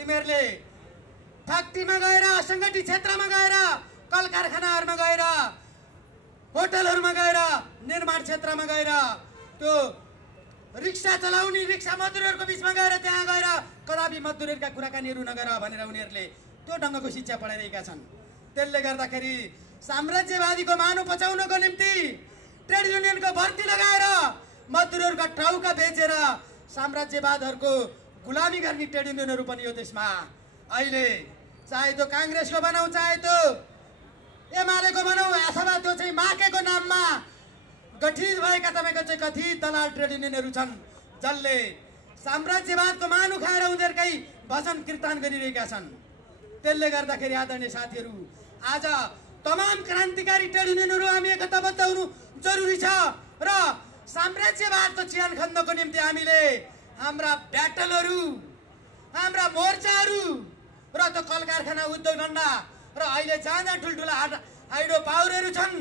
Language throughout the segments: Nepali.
तिमीहरूले फ्याक्ट्रीमा गएर असङ्गठित क्षेत्रमा गएर कल कारखानाहरूमा गएर होटलहरूमा गएर निर्माण क्षेत्रमा गएर त्यो रिक्सा चलाउने रिक्सा मजदुरहरूको बिचमा गएर त्यहाँ गएर कदापि मजदुरहरूका कुराकानीहरू नगर भनेर उनीहरूले त्यो ढङ्गको शिक्षा पढाइरहेका छन्। त्यसले गर्दाखेरि साम्राज्यवादीको मानु बचाउनको निम्ति ट्रेड युनियनको भर्ती लगाएर मजदुरहरूका टाउका बेचेर साम्राज्यवादहरूको गुलामी गर्ने ट्रेड युनियनहरू पनि यो देशमा अहिले चाहे त्यो काङ्ग्रेसको बनाऊ चाहे त्यो एमालेको बनाऊ अथवा त्यो चाहिँ माकेको नाममा गठित भएका तपाईँको चाहिँ कथित दलाल ट्रेड युनियनहरू छन् जसले साम्राज्यवादको मानु खाएर उनीहरूकै भजन कीर्तन गरिरहेका छन्। त्यसले गर्दाखेरि आदरणीय साथीहरू आज तमाम क्रान्तिकारी ट्रेड युनियनहरू हामी एकताबद्ध हुनु जरुरी छ र साम्राज्यवादको चिहान खन्नको निम्ति हामीले हाम्रा ब्याटलहरू हाम्रा मोर्चाहरू र त्यो कल कारखाना उद्योग धन्दा र अहिले जहाँ जहाँ ठुल्ठुला हाइड्रो पावरहरू छन्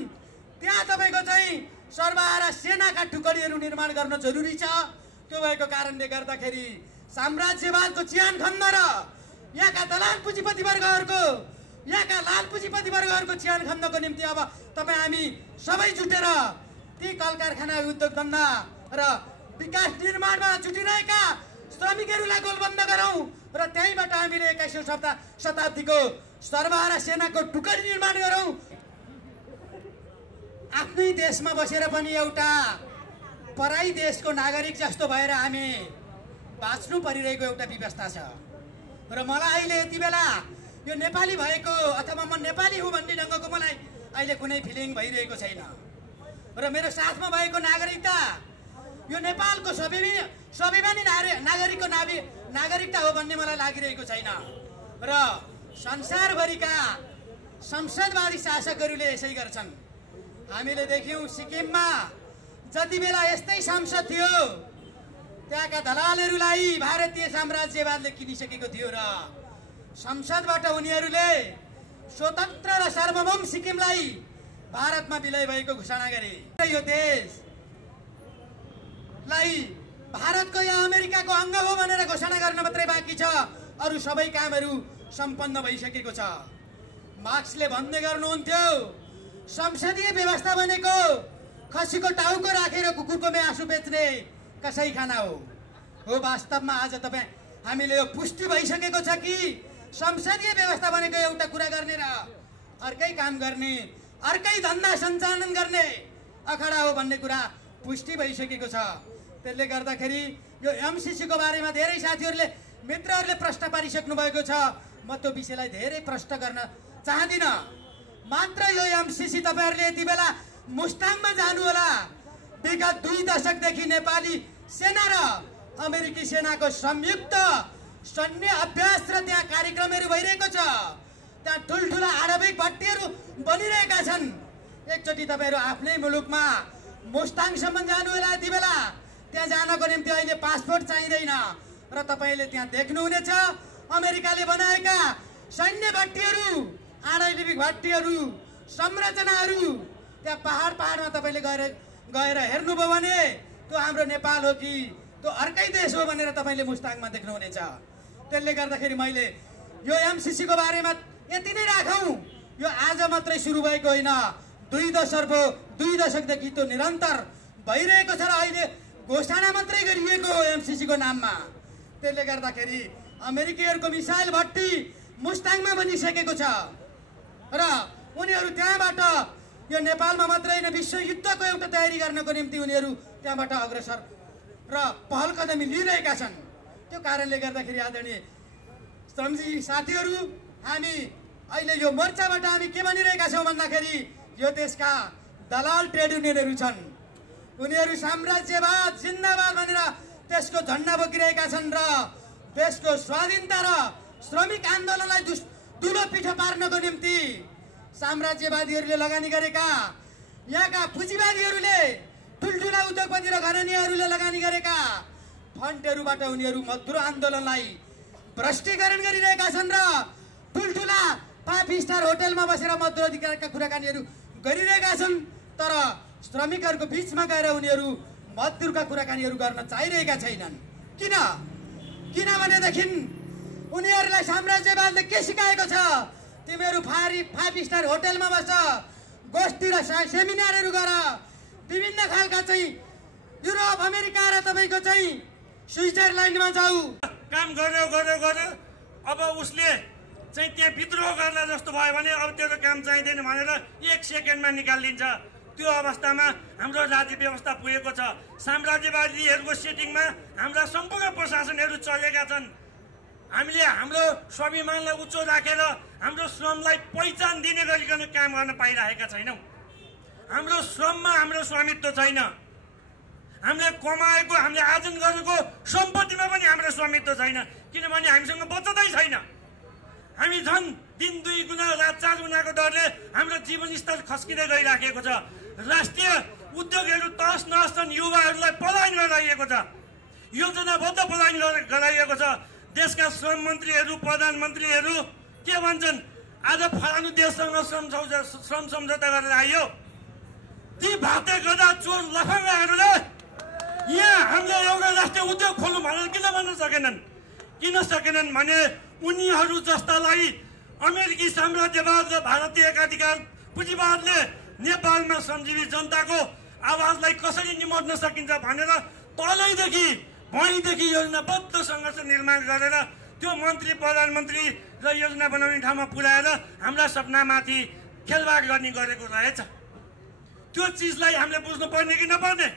त्यहाँ तपाईँको चाहिँ सर्वहारा सेनाका टुकडीहरू निर्माण गर्न जरुरी छ। त्यो भएको कारणले गर्दाखेरि साम्राज्यवादको चिहान खन्न र यहाँका दलाल पुँजीपति वर्गहरूको यहाँका लाल पुँजीपति वर्गहरूको चिहान खन्नको निम्ति अब तपाईँ हामी सबै जुटेर ती कल कारखाना उद्योग धन्दा र विकास निर्माणमा जुटिरहेका श्रमिकहरूलाई गोलबन्द गरौँ र त्यहीँबाट हामीले 21औं शताब्दीको सर्वहारा सेनाको टुकडी निर्माण गरौँ। आफ्नै देशमा बसेर पनि एउटा पराई देशको नागरिक जस्तो भएर हामी बाँच्नु परिरहेको एउटा व्यवस्था छ र मलाई अहिले यति बेला यो नेपाली भएको अथवा म नेपाली हुँ भन्ने ढङ्गको मलाई अहिले कुनै फिलिङ भइरहेको छैन र मेरो साथमा भएको नागरिकता यो नेपालको स्वाभिमानी नागरिकको नागरिकता हो भन्ने मलाई लागिरहेको छैन र संसारभरिका संसदवादी शासकहरूले यसै गर्छन्। हामीले देख्यौं सिक्किममा जति बेला यस्तै सांसद थियो त्यहाँका दलालहरूलाई भारतीय साम्राज्यवादले किनिसकेको थियो र संसदबाट उनीहरूले स्वतन्त्र र सार्वभौम सिक्किमलाई भारतमा विलय भएको घोषणा गरे। यो देशलाई भारतको या अमेरिकाको अंग हो भनेर घोषणा गर्न मात्रै बाँकी छ, अरु सबै कामहरू सम्पन्न भइसकेको छ। मार्क्सले भन्दै गर्नुहुन्थ्यो संसदीय व्यवस्था भनेको खसीको टाउको राखेर कुकुरको मासु बेच्ने कसैखाना हो। वास्तवमा आज तपाईँ हामीले यो पुष्टि भइसकेको छ कि संसदीय व्यवस्था भनेको एउटा कुरा गर्ने र अर्कै काम गर्ने, अर्कै धन्दा सञ्चालन गर्ने अखडा हो भन्ने कुरा पुष्टि भइसकेको छ। त्यसले गर्दाखेरि यो एमसीसी को बारेमा धेरै साथीहरूले मित्रहरूले प्रश्न पारिसक्नु भएको छ। म त्यो विषयलाई धेरै प्रश्न गर्न चाहदिन। मात्र यो एमसीसी तपाईहरुले यति बेला मुस्ताङमा जानु होला। विगत 2 दशकदेखि नेपाली सेना र अमेरिकी सेनाको संयुक्त सैन्य अभ्यास र त्यहाँ कार्यक्रमहरू भइरहेको छ। त्यहाँ ठुलठुला आणविक भट्टीहरू बनिरहेका छन्। एकचोटि तपाईहरु आफ्नै मुलुकमा मुस्ताङसम्म जानु होला। यति बेला त्यहाँ जानको निम्ति अहिले पासपोर्ट चाहिँदैन र तपाईले त्यहाँ देख्नुहुनेछ अमेरिकाले बनाएका सैन्य भट्टीहरू, आणविक भट्टीहरू, संरचनाहरू। त्यहाँ पहाडमा तपाईले गएर हेर्नुभयो भने त्यो हाम्रो नेपाल हो कि त्यो अर्कै देश हो भनेर तपाईले मुस्ताङमा देख्नुहुनेछ। त्यसले गर्दाखेरि मैले यो एमसीसी को बारेमा यति नै राखौं। यो आज मात्रै सुरु भएको होइन, 2 दशकदेखि त्यो निरन्तर भइरहेको छ र अहिले घोषणा मात्रै गरिएको हो एमसीसी को नाममा। त्यसले गर्दाखेरि अमेरिकीहरूको मिसाइल भट्टी मुस्ताङमा बनिसकेको छ र उनीहरू त्यहाँबाट यो नेपालमा मात्रै होइन विश्व युद्धको एउटा तयारी गर्नको निम्ति उनीहरू त्यहाँबाट अग्रसर र पहल कदमी लिइरहेका छन्। त्यो कारणले गर्दाखेरि आदरणीय श्रमजी साथीहरू, हामी अहिले यो मोर्चाबाट हामी के भनिरहेका छौं भन्दाखेरि यो देशका दलाल ट्रेड युनियनहरू छन्। उनीहरू साम्राज्यवाद जिन्दाबाद भनेर त्यसको झण्डा बोकिरहेका छन् र देशको स्वाधीनता र श्रमिक आन्दोलनलाई दुलो पिठो पार्नको निम्ति साम्राज्यवादीहरूले लगानी गरेका, यहाँका पुँजीवादीहरूले, ठुलठुला उद्योगपति र घरानीहरूले लगानी गरेका फन्डहरूबाट उनीहरू मजदुर आन्दोलनलाई भ्रष्टीकरण गरिरहेका छन् र ठुलठुला 5 स्टार होटलमा बसेर मजदुर अधिकारका कुराकानीहरू गरिरहेका छन्। तर श्रमिकहरूको बीचमा गएर उनीहरू मजदुरका कुराकानीहरू गर्न चाहिरहेका छैनन्। किनभनेदेखि उनीहरूलाई साम्राज्यवादले के सिकाएको छ? तिमीहरू 5 स्टार होटलमा बस, गोष्ठी र सेमिनारहरू गर, विभिन्न खालका चाहिँ युरोप अमेरिका र तपाईँको चाहिँ स्विजरल्यान्डमा जाऊ। काम गर्यो गर्यो गर्यो, अब उसले चाहिँ त्यहाँ विद्रोह गर्ला जस्तो भयो भने अब त्यो काम चाहिँदैन भनेर 1 सेकेन्डमा निकालिदिन्छ। त्यो अवस्थामा हाम्रो राज्य व्यवस्था पुगेको छ। साम्राज्यवादीहरूको सेटिङमा हाम्रा सम्पूर्ण प्रशासनहरू चलेका छन्। हामीले हाम्रो स्वाभिमानलाई उच्च राखेर हाम्रो श्रमलाई पहिचान दिने गरिकन काम गर्न पाइरहेका छैनौँ। हाम्रो श्रममा हाम्रो स्वामित्व छैन। हामीले कमाएको, हामीले आर्जन गरेको सम्पत्तिमा पनि हाम्रो स्वामित्व छैन, किनभने हामीसँग बचतै छैन। हामी झन् दिन 2 गुणा रात 4 गुणाको दरले हाम्रो जीवनस्तर खस्किँदै गइराखेको छ। राष्ट्रिय उद्योगहरू तहस नहस छन्, युवाहरूलाई पलायन गराइएको छ, योजनाबद्ध पलायन गराइएको छ। देशका श्रम मन्त्रीहरू, प्रधानमन्त्रीहरू के भन्छन्? आज फलानु देशसँग श्रम सम्झौता गरेर आइयो। ती भाते गदा चोर लफङ्गाहरूले यहाँ हामीले एउटा राष्ट्रिय उद्योग खोल्नु भनेर किन भन्न सकेनन्? किन सकेनन् भने उनीहरू जस्तालाई अमेरिकी साम्राज्यवाद र भारतीय एकाधिकार पुँजीवादले नेपालमा श्रमजीवी जनताको आवाजलाई कसरी निमोड्न सकिन्छ भनेर तलैदेखि भुइँदेखि योजनाबद्ध सङ्घर्ष निर्माण गरेर त्यो मन्त्री, प्रधानमन्त्री र योजना बनाउने ठाउँमा पुर्याएर हाम्रा सपनामाथि खेलवाड गर्ने गरेको रहेछ। त्यो चिजलाई हामीले बुझ्नुपर्ने कि नपर्ने?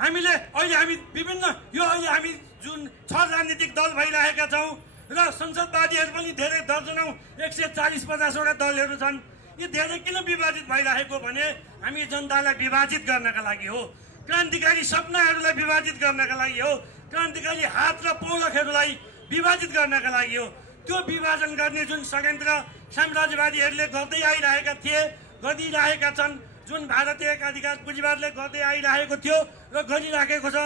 हामीले अहिले विभिन्न अहिले हामी जुन 6 राजनीतिक दल भइरहेका छौँ र संसदवादीहरू पनि धेरै दर्जनौँ 140-50वटा दलहरू छन्। यी धेरै किन विभाजित भइरहेको भने हामी जनतालाई विभाजित गर्नका लागि हो, क्रान्तिकारी सपनाहरूलाई विभाजित गर्नका लागि हो, क्रान्तिकारी हात र पौरखहरूलाई विभाजित गर्नका लागि हो। त्यो विभाजन गर्ने जुन षड्यन्त्र साम्राज्यवादीहरूले गर्दै आइरहेका थिए, गरिरहेका छन्, जुन भारतीय एकाधिकार पुँजीवादले गर्दै आइरहेको थियो र गरिराखेको छ,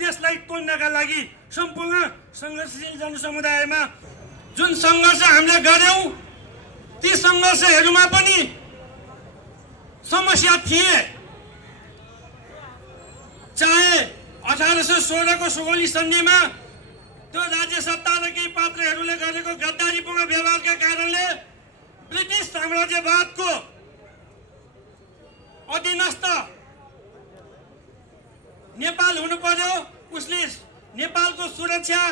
त्यसलाई तोड्नका लागि सम्पूर्ण सङ्घर्षशील जनसमुदायमा जुन सङ्घर्ष हामीले गर्यौँ, ती सङ्घर्षहरूमा पनि समस्या थिए। चाहे 1816 को सुगौली सन्धिमा त्यो राज्य सत्ता र केही पात्रहरूले गरेको गद्दारीपूर्ण व्यवहारका कारणले ब्रिटिस साम्राज्यवादको अधीनस्थ नेपाल हुनु पर्यो। उसले नेपालको सुरक्षा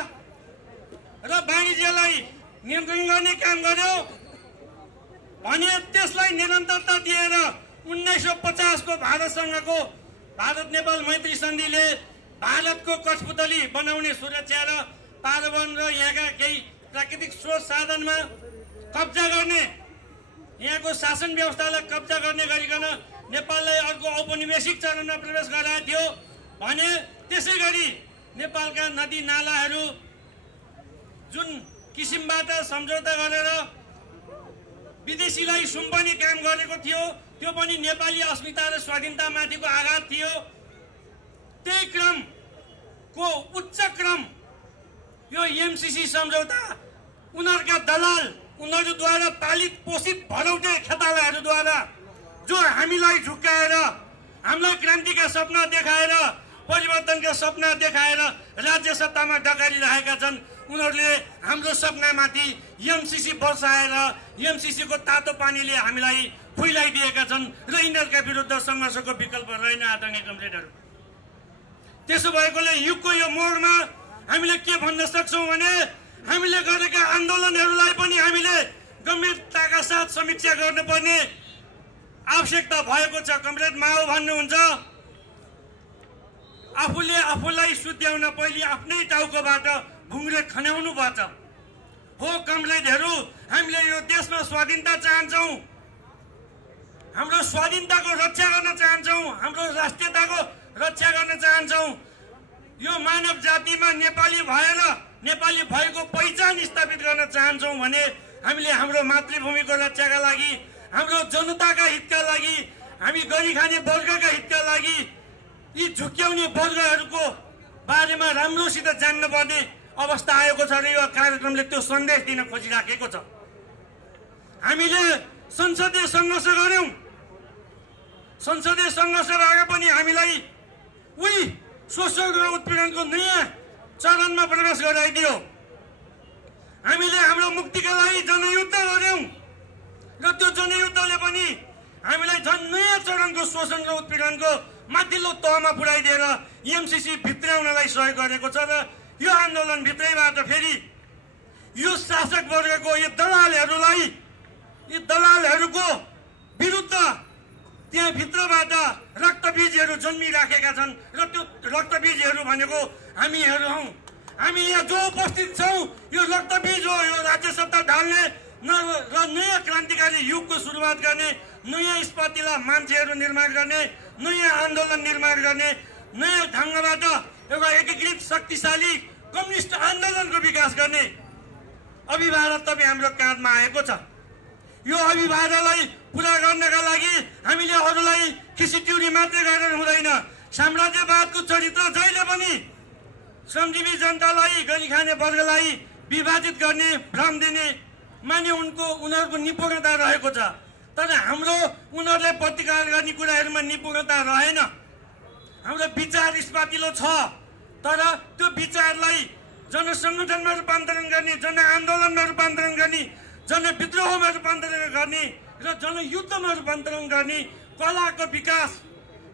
र वाणिज्यलाई नियन्त्रण गर्ने काम गर्यो भने त्यसलाई निरन्तरता दिएर 1950 को भारतसँगको भारत नेपाल मैत्री सन्धिले भारतको कठपुतली बनाउने सुरक्षा र पारवन र यहाँका केही प्राकृतिक स्रोत साधनमा कब्जा गर्ने, यहाँको शासन व्यवस्थालाई कब्जा गर्ने गरिकन नेपाललाई अर्को औपनिवेशिक चरणमा प्रवेश गराएको थियो भने त्यसै गरी नेपालका नदी नालाहरू जुन किसिमबाट सम्झौता गरेर विदेशीलाई सुम्पने काम गरेको थियो, त्यो पनि नेपाली अस्मिता र स्वाधीनतामाथिको आघात थियो। त्यही क्रमको उच्च क्रम यो एमसीसी सम्झौता उनीहरूका दलाल, उनीहरूद्वारा पालित पोषित भरौटे खेतालाहरूद्वारा जो हामीलाई झुक्काएर, हामीलाई क्रान्तिका सपना देखाएर, परिवर्तनका सपना देखाएर राज्य सत्तामा डकारिरहेका छन्। उनीहरूले हाम्रो सपनामाथि एमसीसी बसाएर एमसीसी को तातो पानीले हामीलाई फुइलाइदिएका छन् र यिनीहरूका विरुद्ध सङ्घर्षको विकल्प रहेन। आदरणीय कमरेडहरू, त्यसो भएकोले युगको यो मोडमा हामीले के भन्न सक्छौँ भने हामीले गरेका आन्दोलनहरूलाई पनि हामीले गम्भीरताका साथ समीक्षा गर्नुपर्ने आवश्यकता भएको छ। कमरेड माओ भन्नुहुन्छ, आफूले आफूलाई सुध्याउन पहिले आफ्नै टाउकोबाट भुङ्रे खन्याउनु पर्छ। हो कमरेडहरू, हामीले यो देशमा स्वाधीनता चाहन्छौँ, हाम्रो स्वाधीनताको रक्षा गर्न चाहन्छौँ, हाम्रो राष्ट्रियताको रक्षा गर्न चाहन्छौँ। यो मानव जातिमा नेपाली भएर नेपाली भएको पहिचान स्थापित गर्न चाहन्छौँ भने हामीले हाम्रो मातृभूमिको रक्षाका लागि, हाम्रो जनताका हितका लागि, हामी गरी खाने वर्गका हितका लागि यी झुक्क्याउने वर्गहरूको बारेमा राम्रोसित जान्नुपर्ने अवस्था आएको छ र यो कार्यक्रमले त्यो सन्देश दिन खोजिराखेको छ। हामीले संसदीय सङ्घर्ष गर्यौं, संसदीय सङ्घर्षबाट पनि हामीलाई उही शोषण र उत्पीडनको नयाँ चरणमा प्रवेश गराइदियो। हामी मुक्तिका लागि जनयुद्ध गर्यौं र त्यो जनयुद्धले पनि हामीलाई झन् नयाँ चरणको शोषण र उत्पीडनको माथिल्लो तहमा पुर्याइदिएर एमसीसी भित्राउनलाई सहयोग गरेको छ र यो आन्दोलन भित्रैबाट फेरि यो शासक वर्गको यो दलालहरूको विरुद्ध त्यहाँ भित्रबाट रक्तबीजहरू जन्मिराखेका छन् र त्यो रक्तबीजहरू भनेको हामीहरू हौं। हामी यहाँ जो उपस्थित छौं यो रक्तबीज हो। यो राज्य सत्ता ढाल्ने र नयाँ क्रान्तिकारी युगको सुरुवात गर्ने, नयाँ स्थितिलाई मान्छेहरू निर्माण गर्ने, नयाँ आन्दोलन निर्माण गर्ने, नयाँ ढङ्गबाट एउटा एकीकृत शक्तिशाली कम्युनिस्ट आन्दोलनको विकास गर्ने अभिवादन तपाईँ हाम्रो काँधमा आएको छ। यो अभिवादनलाई पूरा गर्नका लागि हामीले अरूलाई खिसिट्युरी मात्रै गरेर हुँदैन। साम्राज्यवादको चरित्र जहिले पनि श्रमजीवी जनतालाई, गरी खाने वर्गलाई विभाजित गर्ने, भ्रम दिने माने उनीहरूको निपुणता रहेको छ। तर हाम्रो उनीहरूले प्रतिकार गर्ने कुराहरूमा निपुणता रहेन। हाम्रो विचार स्पाटिलो छ, तर त्यो विचारलाई जनसङ्गठनमा रूपान्तरण गर्ने, जनआन्दोलनमा रूपान्तरण गर्ने, जनविद्रोहमा रूपान्तरण गर्ने र जनयुद्धमा रूपान्तरण गर्ने कलाको विकास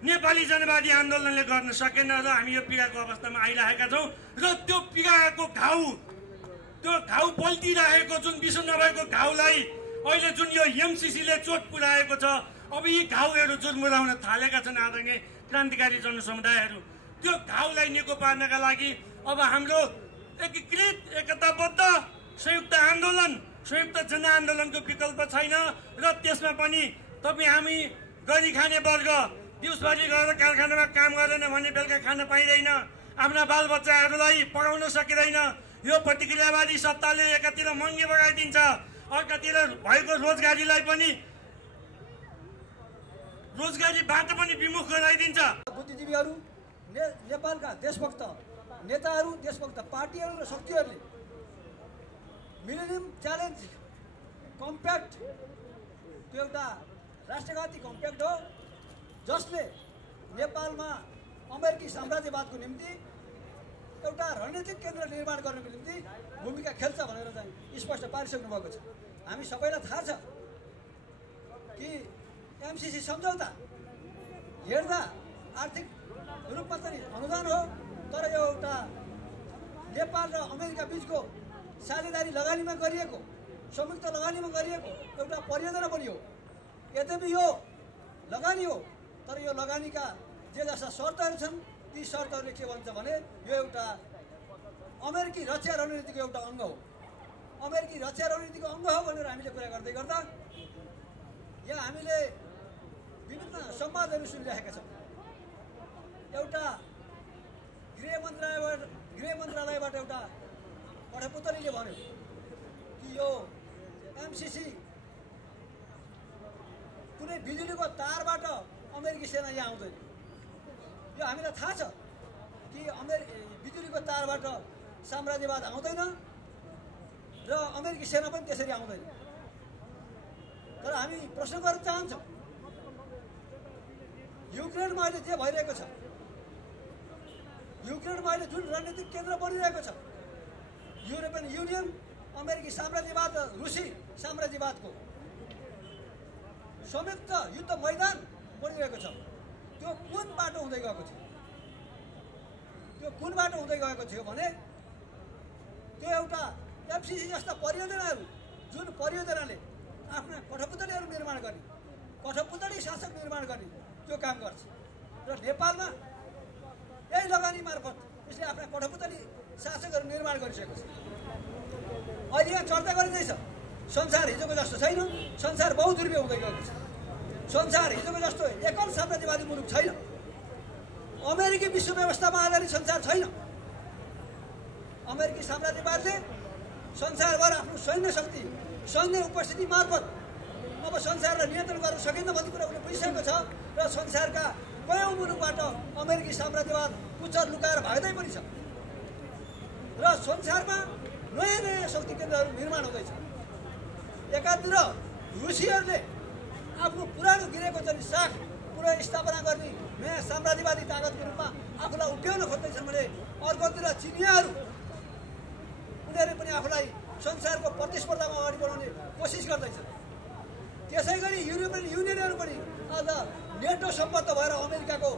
नेपाली जनवादी आन्दोलनले गर्न सकेन र हामी यो पीडाको अवस्थामा आइरहेका छौँ। र त्यो पीडाको घाउ पल्टिरहेको जुन विष नभएको घाउलाई अहिले जुन यो एमसीसीले चोट पुर्याएको छ, अब यी घाउहरू जुर्मुराउन थालेका छन् आदरणीय क्रान्तिकारी जनसमुदायहरू। त्यो घाउलाई निको पार्नका लागि अब हाम्रो एकीकृत एकताबद्ध संयुक्त आन्दोलन, संयुक्त जनआन्दोलनको विकल्प छैन। र त्यसमा पनि तपाईँ हामी गरी खाने वर्ग दिउँसभरि गएर कारखानामा काम गरेन भने बेलुका खान पाइँदैन, आफ्ना बालबच्चाहरूलाई पढाउन सकिँदैन। यो प्रतिक्रियावादी सत्ताले एकातिर महँगी बढाइदिन्छ, अर्कातिर भएको रोजगारीबाट पनि विमुख गराइदिन्छ। बुद्धिजीवीहरू, नेपालका देशभक्त नेताहरू, देशभक्त पार्टीहरू र शक्तिहरूले मिलेनियम च्यालेन्ज कम्प्याक्ट त्यो एउटा राष्ट्रघाती कम्प्याक्ट हो जसले नेपालमा अमेरिकी साम्राज्यवादको निम्ति एउटा रणनीतिक केन्द्र निर्माण गर्नको निम्ति भूमिका खेल्छ भनेर चाहिँ स्पष्ट पारिसक्नु भएको छ। हामी सबैलाई थाहा छ कि एमसीसी सम्झौता हेर्दा आर्थिक रूपमा चाहिँ अनुदान हो, तर यो एउटा नेपाल र अमेरिका बीचको साझेदारी लगानीमा गरिएको, संयुक्त लगानीमा गरिएको एउटा परियोजना पनि हो। यद्यपि यो लगानी हो, तर यो लगानीका जे जस्ता शर्तहरू छन् ती शर्तहरूले के भन्छ भने यो एउटा अमेरिकी रक्षा रणनीतिको एउटा अङ्ग हो। अमेरिकी रक्षा रणनीतिको अङ्ग हो भनेर हामीले कुरा गर्दै गर्दा यहाँ हामीले विभिन्न संवादहरू सुनिरहेका छौँ। एउटा गृह मन्त्रालयबाट एउटा कठपुतलीले भन्यो कि यो एमसीसी कुनै बिजुलीको तारबाट अमेरिकी सेना यहाँ आउँदैन। यो हामीलाई थाहा छ कि बिजुलीको तारबाट साम्राज्यवाद आउँदैन र अमेरिकी सेना पनि त्यसरी आउँदैन। तर हामी प्रश्न गर्न चाहन्छौँ, युक्रेनमा अहिले जे भइरहेको छ, युक्रेनमा अहिले जुन रणनीतिक केन्द्र बनिरहेको छ, युरोपियन युनियन अमेरिकी साम्राज्यवाद र रुसी साम्राज्यवादको संयुक्त युद्ध मैदान बनिरहेको छ, त्यो कुन बाटो हुँदै गएको थियो? त्यो कुन बाटो हुँदै गएको थियो भने त्यो एउटा एफसीसी जस्ता परियोजनाहरू, जुन परियोजनाले आफ्ना कठपुतलीहरू निर्माण गर्ने, कठपुतली शासक निर्माण गर्ने त्यो काम गर्छ। र नेपालमा यही लगानी मार्फत यसले आफ्ना कठपुतली शासकहरू निर्माण गरिसकेको छ। अहिले यहाँ चर्चा गरिँदैछ संसार हिजोको जस्तो छैन, संसार बहुध्रुवीय हुँदै गएको छ। संसार हिजोको जस्तो एकल साम्राज्यवादी मुलुक छैन, अमेरिकी विश्व व्यवस्थामा आधारित संसार छैन। अमेरिकी साम्राज्यवादले संसारभर आफ्नो सैन्य शक्ति, सैन्य उपस्थिति मार्फत अब संसारलाई नियन्त्रण गर्न सकिन्न भन्ने कुरा उसले बुझिसकेको छ। र संसारका कयौँ मुलुकबाट अमेरिकी साम्राज्यवाद पुच्छर लुकाएर भाग्दै पनि छ र संसारमा नयाँ नयाँ शक्ति केन्द्रहरू निर्माण हुँदैछ। एकातिर रुसीहरूले आफ्नो पुरानो गिरेको चाहिँ साख पुनः स्थापना गर्ने नयाँ साम्राज्यवादी ताकतको रूपमा आफूलाई उभ्याउन खोज्दैछन् भने अर्कोतिर चिनियाहरू उनीहरूले पनि आफूलाई संसारको प्रतिस्पर्धामा अगाडि बढाउने कोसिस गर्दैछन्। त्यसै गरी युरोपियन युनियनहरू पनि आज नेटो सम्बद्ध भएर अमेरिकाको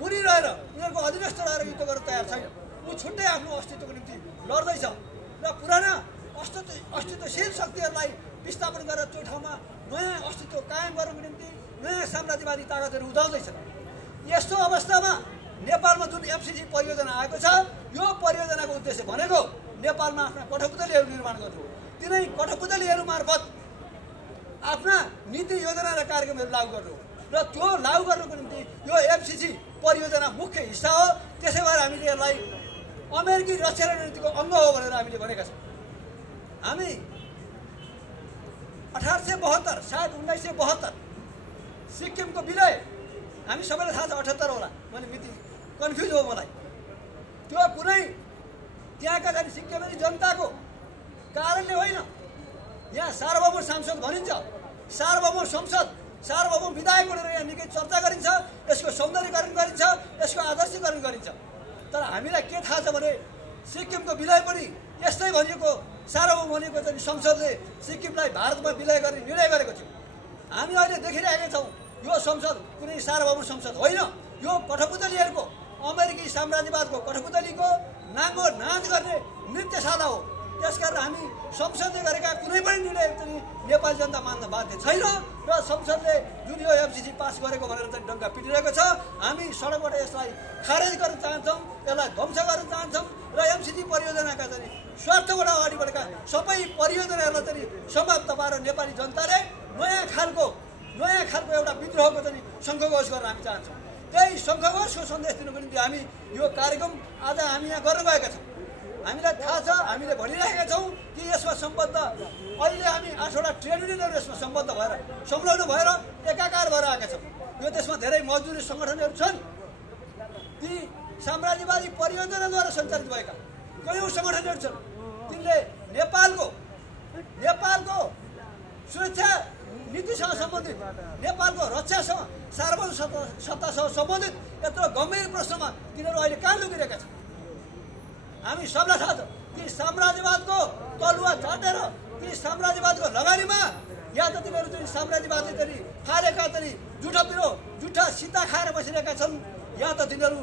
मुनि रहेर उनीहरूको अधीनस्थ रहेर युद्ध गर्न तयार छैन। ऊ छुट्टै आफ्नो अस्तित्वको निम्ति लड्दैछ र पुराना अस्तित्वशील शक्तिहरूलाई विस्थापन गरेर त्यो ठाउँमा नयाँ अस्तित्व कायम गर्नको निम्ति नयाँ साम्राज्यवादी ताकतहरू उदाउँदैछन्। यस्तो अवस्थामा नेपालमा जुन एफसिसी परियोजना आएको छ, यो परियोजनाको उद्देश्य भनेको नेपालमा आफ्ना कठपुतलीहरू निर्माण गर्नु हो। तिनै कठपुतलीहरू मार्फत आफ्ना नीति योजना र कार्यक्रमहरू लागू गर्नु हो र त्यो लागू गर्नको निम्ति यो एफसिसी परियोजना मुख्य हिस्सा हो। त्यसै भएर हामीले यसलाई अमेरिकी रक्षा रणनीतिको अङ्ग हो भनेर हामीले भनेका छौँ। हामी 1872 सायद 1972 सिक्किमको विलय, हामी सबैलाई थाहा छ 78 होला, मैले मिति कन्फ्युज हो मलाई। त्यो कुनै त्यहाँका जाने सिक्किमेली जनताको कारणले होइन। यहाँ सार्वभौम सांसद भनिन्छ, सार्वभौम संसद, सार्वभौम विधायक भनेर यहाँ निकै चर्चा गरिन्छ, यसको सौन्दर्यकरण गरिन्छ, यसको आदर्शीकरण गरिन्छ। तर हामीलाई के थाहा छ भने सिक्किमको विलय पनि यस्तै भनिएको सार्वभौम भनेको चाहिँ संसदले सिक्किमलाई भारतमा विलय गर्ने निर्णय गरेको थियो। हामी अहिले देखिरहेका छौँ यो संसद कुनै सार्वभौम संसद होइन, यो कठपुतलीहरूको अमेरिकी साम्राज्यवादको कठपुतलीको नाङ्गो नाच गर्ने नृत्यशाला हो। त्यसकारण हामी संसदले गरेका कुनै पनि निर्णय चाहिँ नेपाली जनता मान्न बाध्य छैन र संसदले जुन यो एफसिसी पास गरेको भनेर चाहिँ डङ्गा पिटिरहेको छ, हामी सडकबाट यसलाई खारेज गर्न चाहन्छौँ, यसलाई ध्वंस गर्न चाहन्छौँ र एफसिसी परियोजनाका चाहिँ स्वार्थबाट अगाडि बढेका सबै परियोजनाहरूलाई चाहिँ समाप्त पारेर नेपाली जनताले नयाँ खालको एउटा विद्रोहको चाहिँ शङ्खघोष गर्न हामी चाहन्छौँ। त्यही शङ्खघोषको सन्देश दिनुको निम्ति हामी यो कार्यक्रम आज हामी यहाँ गर्न गएका छौँ। हामीलाई थाहा छ, हामीले भनिरहेका छौँ कि यसमा सम्बद्ध अहिले हामी 8वटा ट्रेड युनियनहरू यसमा सम्बद्ध भएर संलग्न भएर एकाकार भएर आएका छौँ। यो त्यसमा धेरै मजदुरी सङ्गठनहरू छन्, ती साम्राज्यवादी परियोजनाद्वारा सञ्चालित भएका कयौँ सङ्गठनहरू छन्। तिनले नेपालको सुरक्षा नीतिसँग सम्बन्धित, नेपालको रक्षासँग, सार्वभौम सत्तासँग सम्बन्धित यत्रो गम्भीर प्रश्नमा तिनीहरू अहिले कहाँ लुकिरहेका छन्। हामी सबलाई थाहा छ, ती साम्राज्यवादको तलुवा चाटेर ती साम्राज्यवादको लगानीमा या त तिनीहरू चाहिँ साम्राज्यवादले चाहिँ फालेका चाहिँ जुठा सिता खाएर बसिरहेका छन्, या त तिनीहरू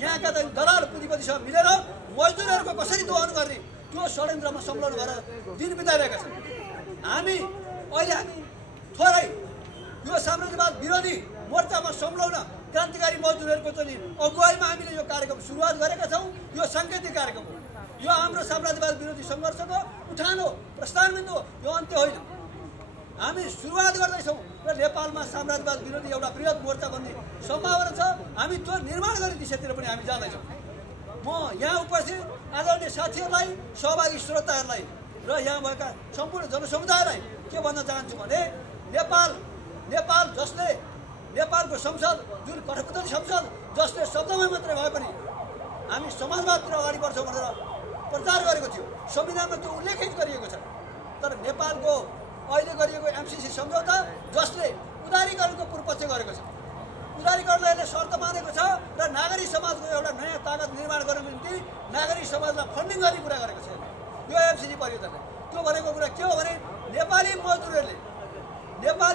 यहाँका चाहिँ दलाल पुँजीपतिसँग मिलेर मजदुरहरूको कसरी दोहन गर्ने त्यो षड्यन्त्रमा संलग्न भएर दिन बिताइरहेका छन्। हामी थोरै यो साम्राज्यवाद विरोधी मोर्चामा संलग्न क्रान्तिकारी मजदुरहरूको चाहिँ अगुवाईमा हामीले यो कार्यक्रम सुरुवात गरेका छौँ। यो साङ्केतिक कार्यक्रम हो, यो हाम्रो साम्राज्यवाद विरोधी सङ्घर्षको उठान हो, प्रस्थानबिन्दु हो, यो अन्त्य होइन। हामी सुरुवात गर्दैछौँ र नेपालमा साम्राज्यवाद विरोधी एउटा बृहत मोर्चा बन्ने सम्भावना छ। हामी त्यो निर्माण गर्ने दिशातिर पनि हामी जाँदैछौँ। म यहाँ उपस्थित आदरणीय साथीहरूलाई, सहभागी श्रोताहरूलाई र यहाँ भएका सम्पूर्ण जनसमुदायलाई के भन्न चाहन्छु भने नेपालको संसद जुन कठपुतली संसद जसले शब्दमा मात्रै भए पनि हामी समाजवादतिर अगाडि बढ्छौँ भनेर प्रचार गरेको थियो, संविधानमा त्यो उल्लेखित गरिएको छ। तर नेपालको अहिले गरिएको एमसिसी सम्झौता जसले उदारीकरणको पूर्वपक्ष गरेको छ, उदारीकरणलाई यसले शर्त मानेको छ र नागरिक समाजको एउटा नयाँ ताकत निर्माण गर्नको निम्ति नागरिक समाजलाई फन्डिङ गर्ने कुरा गरेको छ यो एमसिसी परियोजनाले। त्यो भनेको कुरा के हो भने नेपाली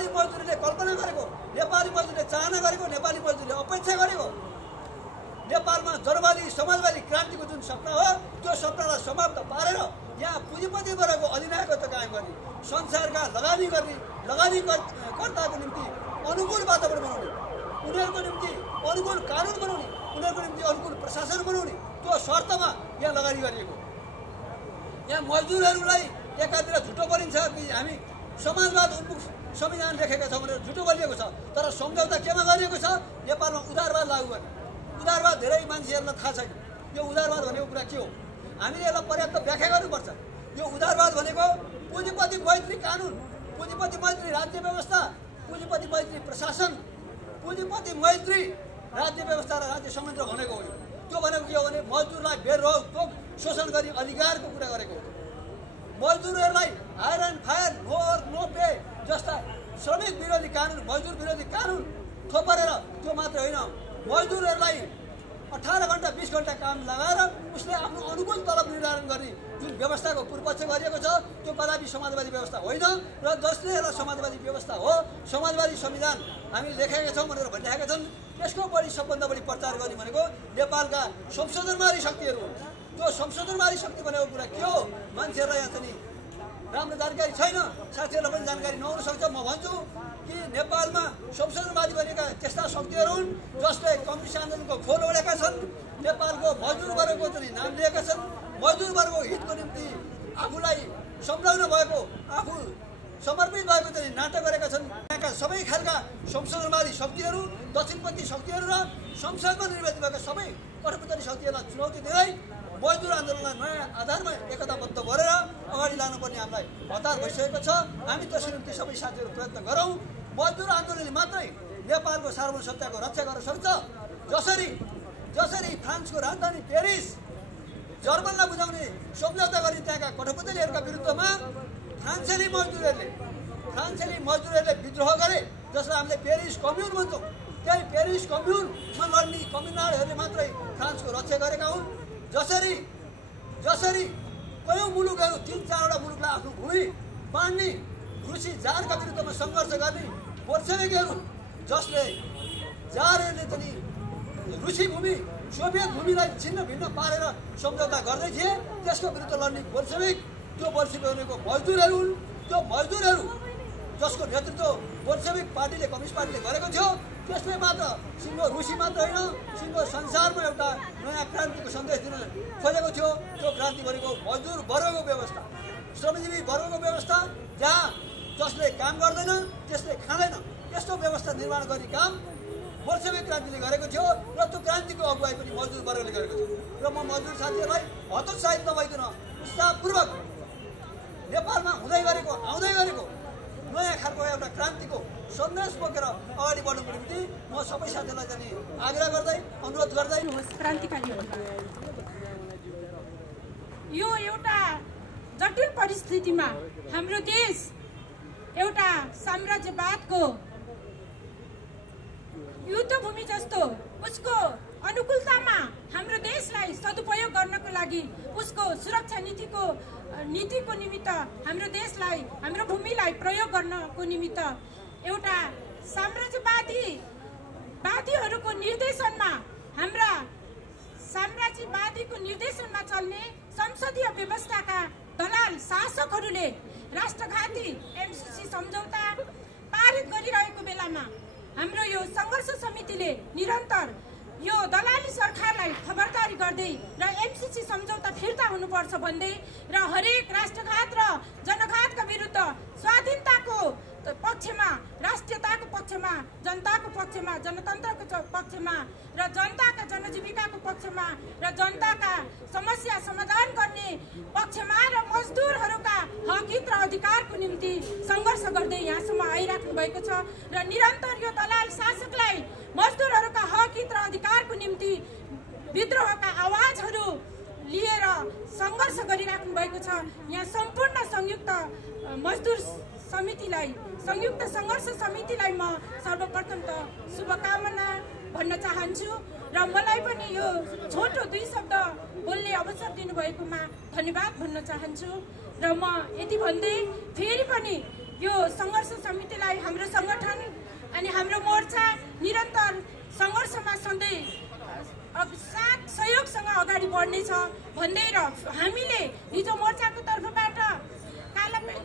मजदुरले कल्पना गरेको, नेपाली मजदुरले चाहना गरेको, नेपाली मजदुरले अपेक्षा गरेको नेपालमा जनवादी समाजवादी क्रान्तिको जुन सपना हो, त्यो सपनालाई समाप्त पारेर यहाँ पुँजीपतिद्वाराको अधिनायकत्व कायम गर्ने, संसारका लगानीकर्ताको निम्ति अनुकूल वातावरण बनाउने, उनीहरूको निम्ति अनुकूल कानुन बनाउने, उनीहरूको निम्ति अनुकूल प्रशासन बनाउने त्यो शर्तमा यहाँ लगानी गरिएको। यहाँ मजदुरहरूलाई एकातिर झुटो बोलिन्छ कि हामी समाजवाद उन्मुख संविधान लेखेका छौँ भनेर झुटो बोलिएको छ। तर सम्झौता केमा गरिएको छ? नेपालमा उदारवाद लागू गर्ने। उदारवाद धेरै मान्छेहरूलाई थाहा छैन यो उदारवाद भनेको कुरा के हो। हामीले यसलाई पर्याप्त व्याख्या गर्नुपर्छ। यो उदारवाद भनेको पुँजीपति मैत्री कानुन, पुँजीपति मैत्री राज्य व्यवस्था, पुँजीपति मैत्री प्रशासन, पुँजीपति मैत्री राज्य व्यवस्था र राज्य संयन्त्र भनेको हो। त्यो भनेको के हो भने मजदुरलाई बेरोकटोक शोषण गर्ने अधिकारको कुरा गरेको हो। मजदुरहरूलाई hire and fire, no work no pay जस्ता श्रमिक विरोधी कानुन, मजदुर विरोधी कानुन थोपरेर त्यो मात्र होइन, मजदुरहरूलाई 18 घण्टा 20 घण्टा काम लगाएर उसले आफ्नो अनुकूल तलब निर्धारण गर्ने जुन व्यवस्थाको पूर्वपक्ष गरिएको छ त्यो कदापि समाजवादी व्यवस्था होइन र जसले यसलाई समाजवादी व्यवस्था हो समाजवादी संविधान हामीले लेखेका छौँ भनेर भनिरहेका छन् त्यसको बढी सबभन्दा बढी प्रचार गर्ने भनेको नेपालका संशोधनवादी शक्तिहरू हुन्। त्यो संशोधनवादी शक्ति भनेको कुरा के हो मान्छेहरूलाई यहाँ चाहिँ राम्रो जानकारी छैन, साथीहरूलाई पनि जानकारी नहुन सक्छ। म भन्छु कि नेपालमा संशोधनवादी बनेका त्यस्ता शक्तिहरू हुन् जसले कम्युनिस्ट आन्दोलनको खोल ओढेका छन्, नेपालको मजदुर वर्गको चाहिँ नाम लिएका छन्, मजदुर वर्गको हितको निम्ति आफूलाई सम्झाउन भएको आफू समर्पित भएको चाहिँ नाटक गरेका छन्। यहाँका सबै खालका संशोधनवादी शक्तिहरू दक्षिणपन्थी शक्तिहरू र संसदमा निर्वाचित भएका सबै कठोरपन्थी शक्तिहरूलाई चुनौती दिँदै मजदुर आन्दोलनलाई नयाँ आधारमा एकताबद्ध गरेर अगाडि लानुपर्ने हामीलाई हतार भइसकेको छ। हामी त्यसको निम्ति सबै साथीहरू प्रयत्न गरौँ। मजदुर आन्दोलनले मात्रै नेपालको सार्वभौमसत्ताको रक्षा गर्न सक्छ। जसरी फ्रान्सको राजधानी पेरिस जर्मनलाई बुझाउने सम्झौता गर्ने त्यहाँका कठोरपन्थीहरूका विरुद्धमा फ्रान्सेली मजदुरहरूले विद्रोह गरे, जसलाई हामीले पेरिस कम्युन भन्छौँ। त्यही पेरिस कम्युनमा लड्ने कम्युनारहरूले मात्रै फ्रान्सको रक्षा गरेका हुन्। जसरी कयौँ मुलुकहरू 3-4वटा मुलुकलाई आफ्नो भूमि बाँड्ने रुसी जारका विरुद्धमा सङ्घर्ष गर्ने बोल्सेविकहरू जसले जारहरूले चाहिँ रुसी भूमि सोभियत भूमिलाई छिन्न भिन्न पारेर सम्झौता गर्दै थिए, त्यसको विरुद्ध लड्ने बोल्सेविक त्यो बोल्सेविकहरूको मजदुरहरू हुन्। त्यो मजदुरहरू जसको नेतृत्व बोल्सेविक पार्टीले कम्युनिस्ट पार्टीले गरेको थियो, त्यसले मात्र सिङ्गो रुसी मात्र होइन सिङ्गो संसारमा एउटा नयाँ क्रान्तिको सन्देश दिन खोजेको थियो। त्यो क्रान्ति भनेको मजदुर वर्गको व्यवस्था, श्रमजीवी वर्गको व्यवस्था, जहाँ जसले काम गर्दैन त्यसले खाँदैन, यस्तो व्यवस्था निर्माण गर्ने काम बोल्सेविक क्रान्तिले गरेको थियो र त्यो क्रान्तिको अगुवाई पनि मजदुर वर्गले गरेको थियो। र म मजदुर साथीहरूलाई हतोत्साहित नभइकन उत्साहपूर्वक नेपालमा आउँदै गरेको नयाँ खालको एउटा क्रान्तिको सन्देश बोकेर अगाडि बढ्नुको निम्ति म सबै साथीहरूलाई चाहिँ आग्रह गर्दै अनुरोध गर्दै यो एउटा जटिल परिस्थितिमा हाम्रो देश एउटा साम्राज्यवादको युद्धभूमि जस्तो उसको अनुकूलतामा हाम्रो देशलाई सदुपयोग गर्नको लागि उसको सुरक्षा नीतिको निमित्त हाम्रो देशलाई हाम्रो भूमिलाई प्रयोग गर्नको निमित्त एउटा साम्राज्यवादीहरूको निर्देशनमा हाम्रा साम्राज्यवादीको निर्देशनमा चल्ने संसदीय व्यवस्थाका दलाल शासकहरूले राष्ट्रघाती एमसीसी सम्झौता पारित गरिरहेको बेलामा हाम्रो यो सङ्घर्ष समितिले निरन्तर यो दलाली सरकारलाई खबरदारी गर्दै र एमसीसी सम्झौता फिर्ता हुनुपर्छ भन्दै र हरेक राष्ट्रघात र जनघातका विरुद्ध स्वाधीनताको पक्षमा, राष्ट्रियताको पक्षमा, जनताको पक्षमा, जनतन्त्रको पक्षमा र जनताका जनजीविकाको पक्षमा र जनताका समस्या समाधान गर्ने पक्षमा र मजदुरहरूका हक र अधिकारको निम्ति सङ्घर्ष गर्दै यहाँसम्म आइराख्नु भएको छ र निरन्तर यो दलाल शासकलाई मजदुरहरूका हक र अधिकारको निम्ति विद्रोहका आवाजहरू लिएर सङ्घर्ष गरिराख्नु भएको छ। यहाँ सम्पूर्ण संयुक्त मजदुर समितिलाई, संयुक्त सङ्घर्ष समितिलाई म सर्वप्रथम त शुभकामना भन्न चाहन्छु र मलाई पनि यो छोटो 2 शब्द बोल्ने अवसर दिनुभएकोमा धन्यवाद भन्न चाहन्छु। र म यति भन्दै फेरि पनि यो सङ्घर्ष समितिलाई हाम्रो सङ्गठन अनि हाम्रो मोर्चा निरन्तर सङ्घर्षमा सधैँ साथ सहयोगसँग अगाडि बढ्नेछ भन्दै र हामीले हिजो मोर्चाको तर्फबाट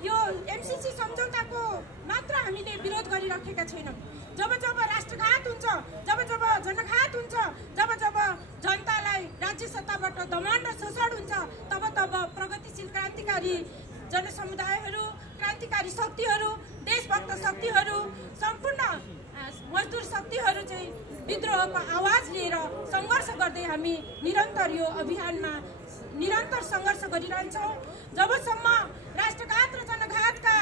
यो एमसीसी सम्झौताको मात्र हामीले विरोध गरिराखेका छैनौँ। जब राष्ट्रघात हुन्छ, जब जनघात हुन्छ, जब जनतालाई राज्य सत्ताबाट दमन र शोषण हुन्छ, तब प्रगतिशील क्रान्तिकारी जनसमुदायहरू, क्रान्तिकारी शक्तिहरू, देशभक्त शक्तिहरू, सम्पूर्ण मजदुर शक्तिहरू चाहिँ विद्रोहको आवाज लिएर सङ्घर्ष गर्दै हामी निरन्तर यो अभियानमा निरन्तर सङ्घर्ष गरिरहन्छौँ। जबसम्म राष्ट्रघात र जनघातका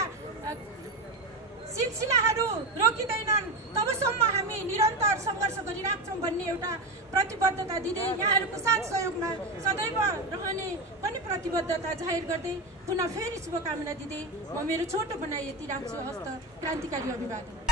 सिलसिलाहरू रोकिँदैनन् तबसम्म हामी निरन्तर सङ्घर्ष गरिराख्छौँ भन्ने एउटा प्रतिबद्धता दिँदै यहाँहरूको साथ सहयोगमा सदैव रहने पनि प्रतिबद्धता जाहेर गर्दै पुनः फेरि शुभकामना दिँदै म मेरो छोटो बनाइ यति राख्छु। हस्त क्रान्तिकारी अभिवादन।